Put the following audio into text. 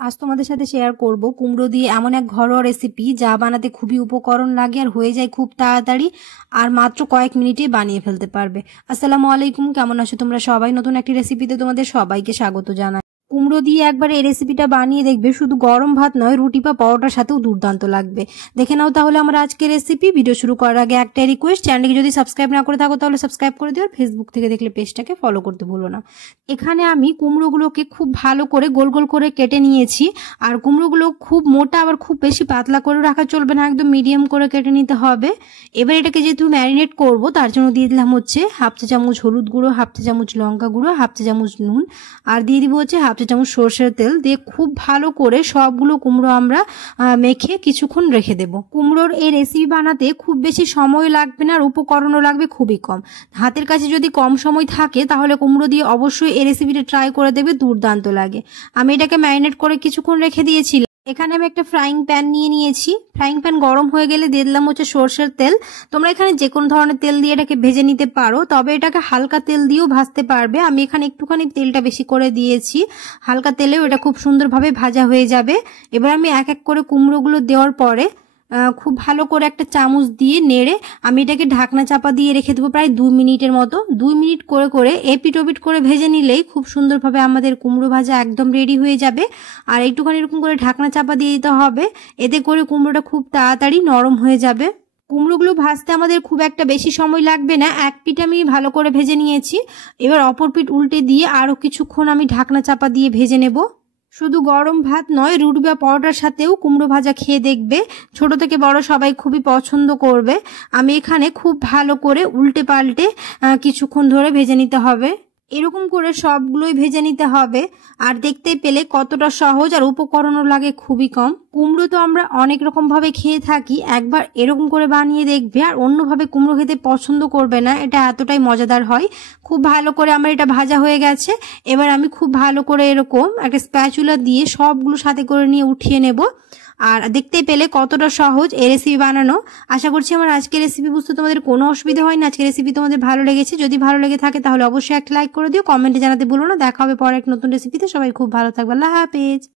আজ তোমাদের সাথে শেয়ার করব কুমড়ো দিয়ে এমন এক ঘরোয়া রেসিপি যা বানাতে খুবই উপকরণ লাগে আর হয়ে যায় খুব তাড়াতাড়ি আর মাত্র কয়েক মিনিটে বানিয়ে ফেলতে পারবে। আসসালামু আলাইকুম, কেমন আছো তোমরা সবাই? নতুন একটি রেসিপিতে তোমাদের সবাইকে স্বাগত জানাই। কুমড়ো দিয়ে একবার এই রেসিপিটা বানিয়ে দেখবে, শুধু গরম ভাত নয়, রুটি বা পরোটার সাথেও দুর্দান্ত লাগবে। দেখে নাও তাহলে আমার আজকের রেসিপি। ভিডিও শুরু করার আগে একটাই রিকোয়েস্ট, চ্যানেলকে যদি সাবস্ক্রাইব না করে থাকো তাহলে সাবস্ক্রাইব করে দিও, আর ফেসবুক থেকে দেখলে পেজটাকে ফলো করতে ভুলো না। এখানে আমি কুমড়োগুলোকে খুব ভালো করে গোল গোল করে কেটে নিয়েছি। আর কুমড়োগুলো খুব মোটা আবার খুব বেশি পাতলা করে রাখা চলবে না, একদম মিডিয়াম করে কেটে নিতে হবে। এবার এটাকে যেহেতু ম্যারিনেট করব তার জন্য দিয়ে দিলাম হচ্ছে হাফ চা চামচ হলুদ গুঁড়ো, হাফ চা চামচ লঙ্কা গুঁড়ো, হাফ চা চামচ নুন, আর দিয়ে দিব হচ্ছে হাফ চা চামচ সরষের তেল। দিয়ে খুব ভালো করে সবগুলো কুমড়ো আমরা মেখে কিছুক্ষণ রেখে দেব। কুমড়োর এই রেসিপি বানাতে খুব বেশি সময় লাগবে না আর উপকরণও লাগবে খুবই কম। হাতের কাছে যদি কম সময় থাকে তাহলে কুমড়ো দিয়ে অবশ্যই এই রেসিপিটা ট্রাই করে দেবে, দুর্দান্ত লাগে। আমি এটাকে ম্যারিনেট করে কিছুক্ষণ রেখে দিয়েছিলাম। এখানে আমি একটা ফ্রাইং প্যান নিয়ে নিয়েছি। ফ্রাইং প্যান গরম হয়ে গেলে দিয়ে দিলাম হচ্ছে সরষের তেল। তোমরা এখানে যে কোনো ধরনের তেল দিয়ে এটাকে ভেজে নিতে পারো, তবে এটাকে হালকা তেল দিয়েও ভাজতে পারবে। আমি এখানে একটুখানি তেলটা বেশি করে দিয়েছি, হালকা তেলেও এটা খুব সুন্দরভাবে ভাজা হয়ে যাবে। এবার আমি এক এক করে কুমড়োগুলো দেওয়ার পরে খুব ভালো করে একটা চামচ দিয়ে নেড়ে আমি এটাকে ঢাকনা চাপা দিয়ে রেখে দেবো প্রায় 2 মিনিটের মতো। 2 মিনিট করে করে এপিট ওপিট করে ভেজে নিলেই খুব সুন্দরভাবে আমাদের কুমড়ো ভাজা একদম রেডি হয়ে যাবে। আর একটুখানি এরকম করে ঢাকনা চাপা দিয়ে দিতে হবে, এতে করে কুমড়োটা খুব তাড়াতাড়ি নরম হয়ে যাবে। কুমড়োগুলো ভাজতে আমাদের খুব একটা বেশি সময় লাগবে না। এক পিঠ আমি ভালো করে ভেজে নিয়েছি, এবার অপর পিঠ উল্টে দিয়ে আরও কিছুক্ষণ আমি ঢাকনা চাপা দিয়ে ভেজে নেব। শুধু গরম ভাত নয়, রুটি বা পরোটার সাথেও কুমড়ো ভাজা খেয়ে দেখবে, ছোট থেকে বড় সবাই খুবই পছন্দ করবে। আমি এখানে খুব ভালো করে উল্টে পাল্টে কিছুক্ষণ ধরে ভেজে নিতে হবে। এরকম করে সবগুলোই ভেজে নিতে হবে। আর দেখতে পেলে কতটা সহজ, আর উপকরণও লাগে খুবই কম। কুমড়ো তো আমরা অনেক রকম ভাবে খেয়ে থাকি, একবার এরকম করে বানিয়ে দেখবে আর অন্যভাবে কুমড়ো খেতে পছন্দ করবে না, এটা এতটাই মজাদার হয়। খুব ভালো করে আমার এটা ভাজা হয়ে গেছে। এবার আমি খুব ভালো করে এরকম একটা স্প্যাচুলা দিয়ে সবগুলো সাথে করে নিয়ে উঠিয়ে নেব। আর দেখতে পেলে কতটা সহজ এই রেসিপি বানানো। আশা করছি আমার আজকের রেসিপি বুঝতে তোমাদের কোনো অসুবিধা হয় না। আজকের রেসিপি তোমাদের ভালো লেগেছে, যদি ভালো লেগে থাকে তাহলে অবশ্যই একটা লাইক করে দিও, কমেন্টে জানাতে ভুলো না। দেখা হবে পরে এক নতুন রেসিপিতে। সবাই খুব ভালো থাকবে, আল্লাহ হাফেজ।